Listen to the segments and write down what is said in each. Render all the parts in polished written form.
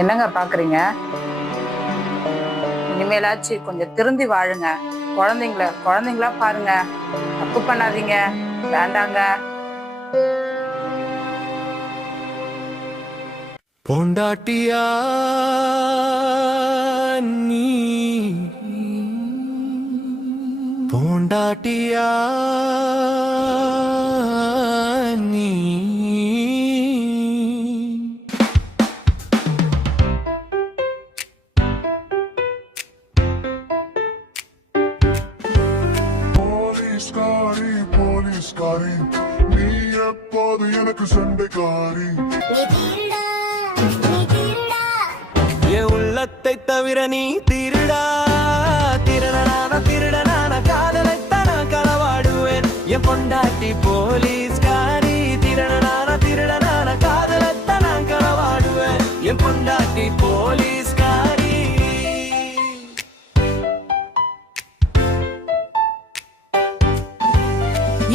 என்னங்க பாக்குறீங்க? இனிமேலாச்சு கொஞ்சம் திருந்தி வாழுங்க. குழந்தைங்களா பாருங்க. தப்பு பண்ணாதீங்க. வேண்டாங்க. பொண்டாட்டியா நீ, பொண்டாட்டியா நீ. போலீஸ்காரி நீ எப்போது எனக்கு சண்டைக்காரி. என் உள்ளத்தை தவிர நீ திருடா, திருடனான காதலைத்தான் நான் களவாடுவேன். என் பொண்டாட்டி போலீஸ்காரி, திருடனான காதலைத்தான் நான் களவாடுவேன். என் பொண்டாட்டி போலீஸ்காரி.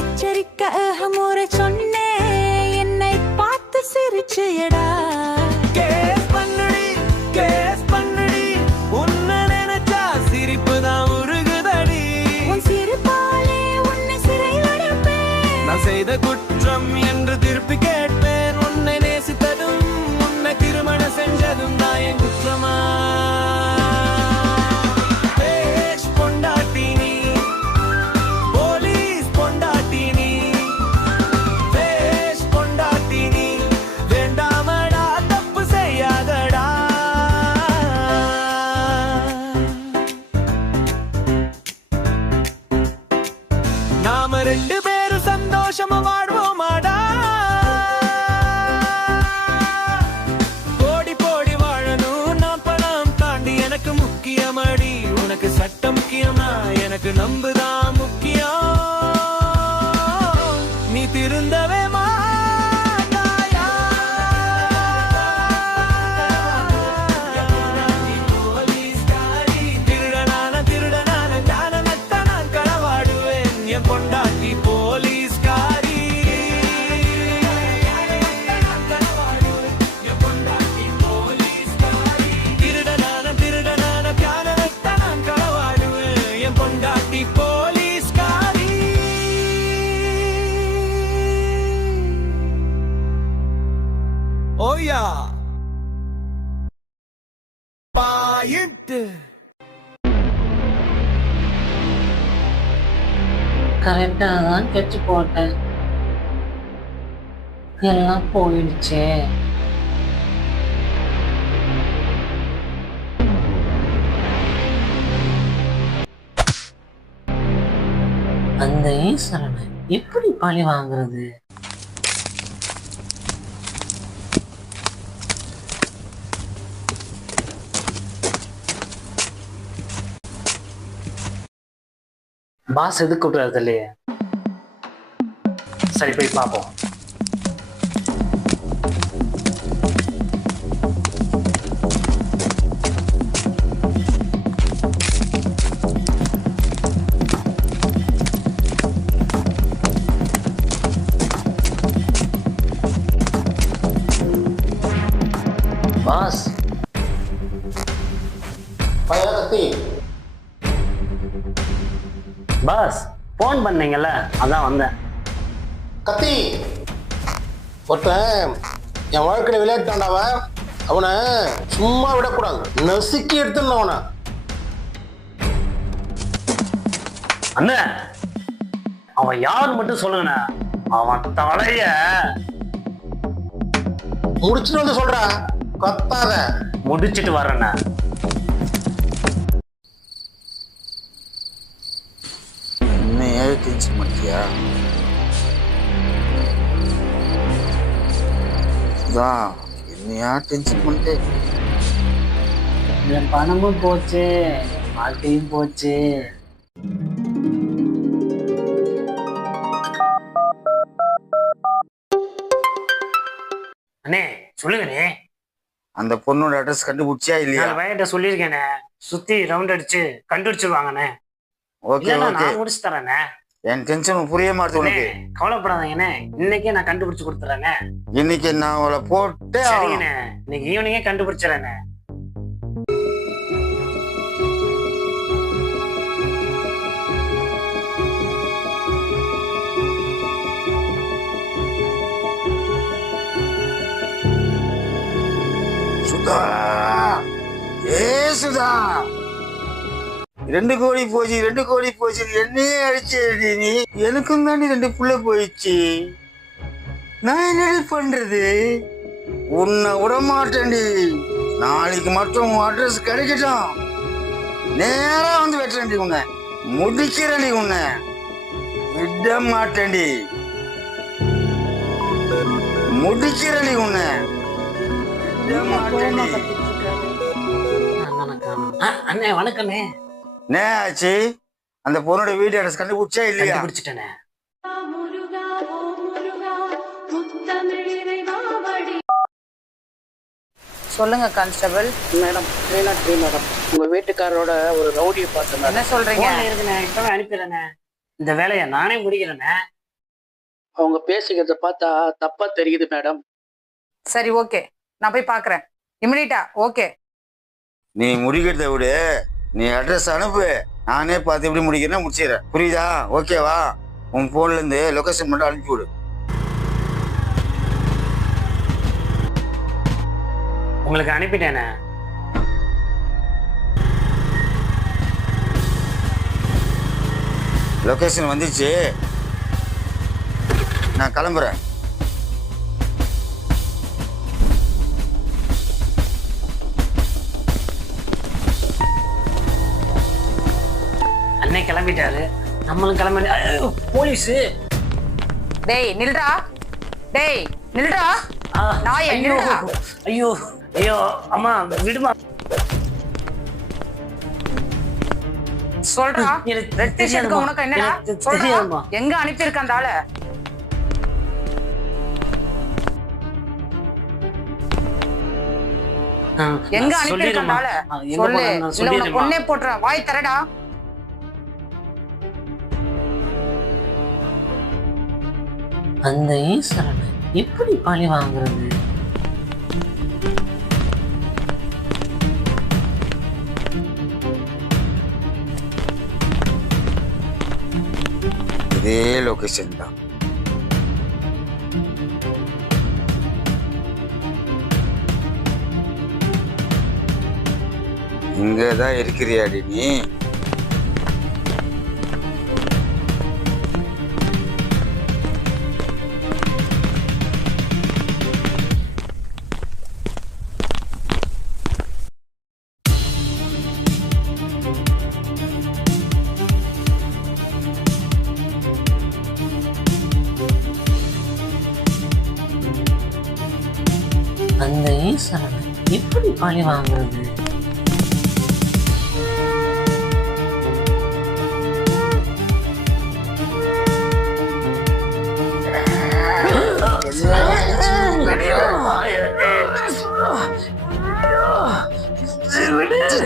எச்சரிக்கை முறை சொன்னேன், என்னை பார்த்து சிரிச்சையடா. கேஸ் பண்ணுடி, உன்னை நினைச்சா சிரிப்பு தான் உருகுதடி. உன் சிரிப்பாலே உன்னை சிறையில் அடைப்பேன். நான் செய்த குற்றம் என்று திருப்பி கேட்பேன். உன்னை நேசித்ததும் உன்னை திருமணம் செஞ்சதும் தான் என் குற்றமா? பொண்டாட்டி நீ, போலீஸ் பொண்டாட்டி நீ, பொண்டாட்டி நீ. வேண்டாமடா, தப்பு செய்யாதடா. நாம ரெண்டு பேரும் சந்தோஷமா வாழ்வோமாடா. போடி வாழணும், நான் பணம் தாண்டி எனக்கு முக்கியமடி. உனக்கு சட்டம் முக்கியமா, எனக்கு நம்புதான் முக்கியம். நீ திருந்தவே மாட்டாயா? போலீஸ்காரி, திருடனான ஞானத்தான் நான் களவாடுவேன். என் பொண்டாட்டி போலீஸ்காரி. என் பொண்டாட்டி போலீஸ்காரி. திருடனான ஞானத்தான் நான் களவாடுவேன். என் பொண்டாட்டி போலீஸ்காரி. ஓயா பாயிண்ட். கரெக்டாக தான் கெச்சு போட்டேன், எல்லாம் போயிடுச்சே. அந்த ஈஸ்வரனை எப்படி பழி வாங்குறது? பாஸ் எதுக்கு கூப்பிடுறது இல்லையே? சரி, போய் பார்ப்போம். பாஸ், பாஸ் போன் பண்ணீங்கல்ல, அதான் வந்தேன். கத்தி ஒருத்தன் என் வாழ்க்கையில விளையாட்டாண்டாவ, அவனை சும்மா விடக்கூடாது, நசுக்கி எடுத்துடணும் அவனை. அண்ணே, அவன் யாரு மட்டும் சொல்லுங்கண்ணே. அவன் தலைய முடிச்சுட்டு வந்து சொல்ற, கத்தாத. முடிச்சிட்டு வர்றேண்ணே. இன்னும் டென்ஷன் பண்ணிட்டியா? என்னையா டென்ஷன் பண்ணிட்டு? என் பணமும் போச்சு, வாழ்க்கையும் போச்சு. அண்ணே சொல்லுங்கண்ணே. அந்த பொண்ணோட அட்ரஸ் கண்டுபிடிச்சியா இல்லையா? பையன்கிட்ட சொல்லியிருக்கேனே, சுத்தி ரவுண்ட் அடிச்சு கண்டுபிடிச்சிருவாங்கண்ணே. ஓகே ஓகே, நான் முடிச்சு தரேண்ணே. என் டென்ஷன் புரிய மாட்டேது அண்ணே, உனக்கு. கவலைப்படாதீங்கண்ணே, இன்னைக்கே நான் கண்டுபிடிச்சு கொடுத்துறேண்ணே. இன்னைக்கு நான் அவளை போட்டே ஆகணும். சரிங்கண்ணே, இன்னைக்கு ஈவினிங்கே கண்டுபிடிச்சிடறேண்ணே. சுதா, ஏ சுதா, 2 கோடி போச்சு, 2 கோடி போச்சு, என்னையே அடிச்சேடி நீ. எனக்கும் தாண்டி 2 புள்ள போயிடுச்சு. நான் என்னடி பண்றது? உன்னை விட மாட்டேன்டி. நாளைக்கு மட்டும் உன் அட்ரஸ் கிடைக்கட்டும், நேரா வந்து வெட்டுறேன்டி. உன்னை முடிக்கிறேன்டி, உன்னை விட மாட்டேன்டி, முடிக்கிறேன்டி, உன்னை விட மாட்டேன்டி. அண்ணே வணக்கண்ணே. என்ன ஆச்சு? அந்த பொண்ணோட வீடு அட்ரஸ் கண்டுபிடிச்சா இல்லையா? கண்டுபிடிச்சிட்டேனே. சொல்லுங்க கான்ஸ்டபிள். மேடம் மீனாட்சி மேடம், உங்க வீட்டுக்காரரோட ஒரு ரவுடியை பார்த்தேன் மேடம். என்ன சொல்றீங்க? போன்ல இருக்குண்ணே, இப்பவே அனுப்பிடுறேண்ணே. இந்த வேலையை நானே முடிக்கிறேண்ணே. அவங்க பேசிக்கிறத பார்த்தா தப்பா தெரியுது மேடம். சரி, ஓகே, நான் போய் பாக்குறேன். இமிடியட்டா. ஓகே. நீ முடிக்கிறத விட நீ அட்ரஸ் அனுப்பு, நானே பார்த்து எப்படி முடிக்கிறேன்னு முடிச்சிடறேன். புரியுதா? ஓகேவா? உன் போன்ல இருந்து லொகேஷன் மட்டும் அனுப்பி விடு. உங்களுக்கு அனுப்பிட்டேண்ணே. லொகேஷன் வந்துச்சு, நான் கிளம்புறேன். அண்ணே கிளம்பிட்டாரு, நம்மளும் கிளம்பி. போலீஸு. டேய் நில்றா, டேய் நில்றா. நாயே, ஐயோ நில்றா. ஐயோ ஐயோ அம்மா விடுமா. சொல்றா. எனக்கு ரெட் டிஷர்ட்க்கு உனக்கு என்னடா? எனக்கு சொல்றா. தெரியாதும்மா. எங்க அனுப்பியிருக்க அந்த ஆளை? எங்க அனுப்பியிருக்க அந்த ஆளை சொல்லு. இல்ல உன்னை பொண்ணே போட்டுறேன். வாய் தரடா. அந்த ஈஸ்வரனை எப்படி பழி வாங்குறது? இதே லொகேஷன் தான். இங்கதான் இருக்கிறியாடி நீ? அந்த ஈஸ்வரனை எப்படி பழி வாங்குறது?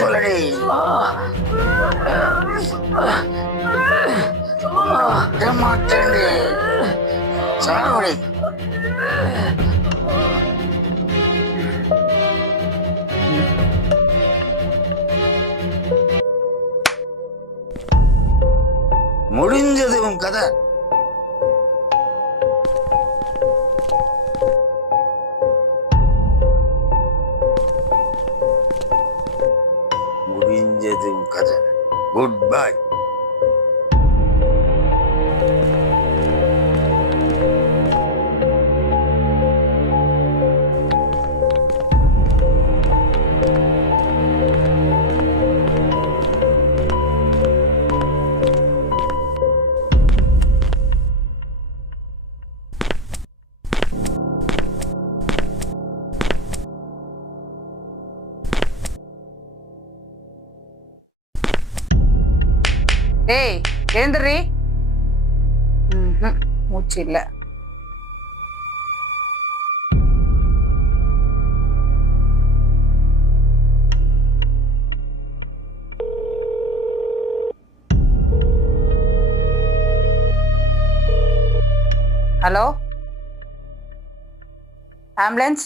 சொல்லடி. மாட்டேன் சாவடி. முடிஞ்சது உன் கதை. முடிஞ்சது உன் கதை. Good bye. டேய் எழுந்துடுறி. மூச்சு இல்ல. Hello ambulance